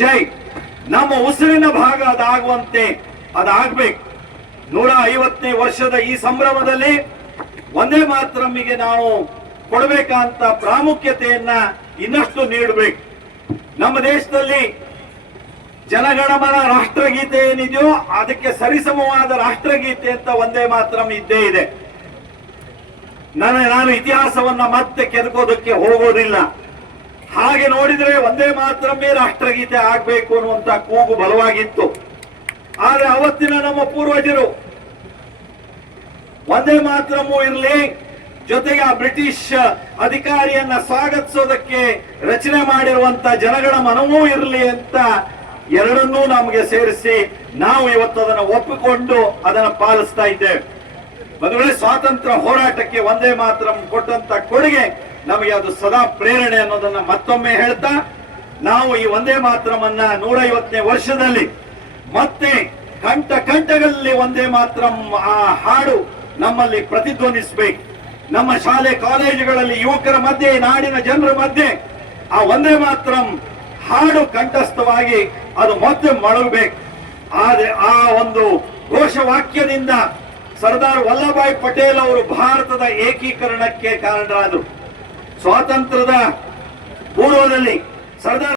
ಜೈ. ನಮ್ಮ ಉಸಿರಿನ ಭಾಗ ಅದಾಗುವಂತೆ ಅದಾಗ್ಬೇಕು. 150ನೇ ವರ್ಷದ ಈ ಸಂಭ್ರಮದಲ್ಲಿ ಒಂದೇ ಮಾತರಮ್ಮಿಗೆ ನಾವು ಕೊಡಬೇಕಂತ ಪ್ರಾಮುಖ್ಯತೆಯನ್ನ ಇನ್ನಷ್ಟು ನೀಡಬೇಕು. ನಮ್ಮ ದೇಶದಲ್ಲಿ ಜನಗಣಮನ ರಾಷ್ಟ್ರಗೀತೆ ಏನಿದೆಯೋ ಅದಕ್ಕೆ ಸರಿಸಮವಾದ ರಾಷ್ಟ್ರಗೀತೆ ಅಂತ ಒಂದೇ ಮಾತರಂ ಇದ್ದೇ ಇದೆ. ನಾನು ಇತಿಹಾಸವನ್ನ ಮತ್ತೆ ಕೆದಕೋದಕ್ಕೆ ಹೋಗೋದಿಲ್ಲ. ಹಾಗೆ ನೋಡಿದ್ರೆ ಒಂದೇ ಮಾತರಮ್ಮೇ ರಾಷ್ಟ್ರಗೀತೆ ಆಗ್ಬೇಕು ಅನ್ನುವಂತ ಕೂಗು ಬಲವಾಗಿತ್ತು. ಆದ್ರೆ ಅವತ್ತಿನ ನಮ್ಮ ಪೂರ್ವಜರು ಒಂದೇ ಮಾತರಮ್ಮೂ ಇರಲಿ, ಜೊತೆಗೆ ಆ ಬ್ರಿಟಿಷ್ ಅಧಿಕಾರಿಯನ್ನ ಸ್ವಾಗತಿಸೋದಕ್ಕೆ ರಚನೆ ಮಾಡಿರುವಂತ ಜನಗಣ ಮನವೂ ಇರಲಿ ಅಂತ ಎರಡನ್ನೂ ನಮಗೆ ಸೇರಿಸಿ ನಾವು ಇವತ್ತು ಅದನ್ನು ಒಪ್ಪಿಕೊಂಡು ಅದನ್ನು ಪಾಲಿಸ್ತಾ ಇದ್ದೇವೆ. ಬಂಧುಗಳೇ, ಸ್ವಾತಂತ್ರ್ಯ ಹೋರಾಟಕ್ಕೆ ಒಂದೇ ಮಾತರಂ ಕೊಟ್ಟಂತ ಕೊಡುಗೆ ನಮಗೆ ಅದು ಸದಾ ಪ್ರೇರಣೆ ಅನ್ನೋದನ್ನ ಮತ್ತೊಮ್ಮೆ ಹೇಳ್ತಾ, ನಾವು ಈ ಒಂದೇ ಮಾತರಮನ್ನ 150ನೇ ವರ್ಷದಲ್ಲಿ ಮತ್ತೆ ಕಂಠಗಳಲ್ಲಿ ಒಂದೇ ಮಾತರಂ ಆ ಹಾಡು ನಮ್ಮಲ್ಲಿ ಪ್ರತಿಧ್ವನಿಸಬೇಕು. ನಮ್ಮ ಶಾಲೆ ಕಾಲೇಜುಗಳಲ್ಲಿ ಯುವಕರ ಮಧ್ಯೆ, ನಾಡಿನ ಜನರ ಮಧ್ಯೆ ಆ ಒಂದೇ ಮಾತರಂ ಹಾಡು ಕಂಠಸ್ಥವಾಗಿ ಅದು ಮತ್ತೆ ಮೊಳಗಬೇಕು. ಆದ್ರೆ ಆ ಒಂದು ಘೋಷವಾಕ್ಯದಿಂದ ಸರ್ದಾರ್ ವಲ್ಲಭಭಾಯಿ ಪಟೇಲ್ ಅವರು ಭಾರತದ ಏಕೀಕರಣಕ್ಕೆ ಕಾರಣರಾದರು. ಸ್ವಾತಂತ್ರ್ಯದ ಪೂರ್ವದಲ್ಲಿ ಸರ್ದಾರ್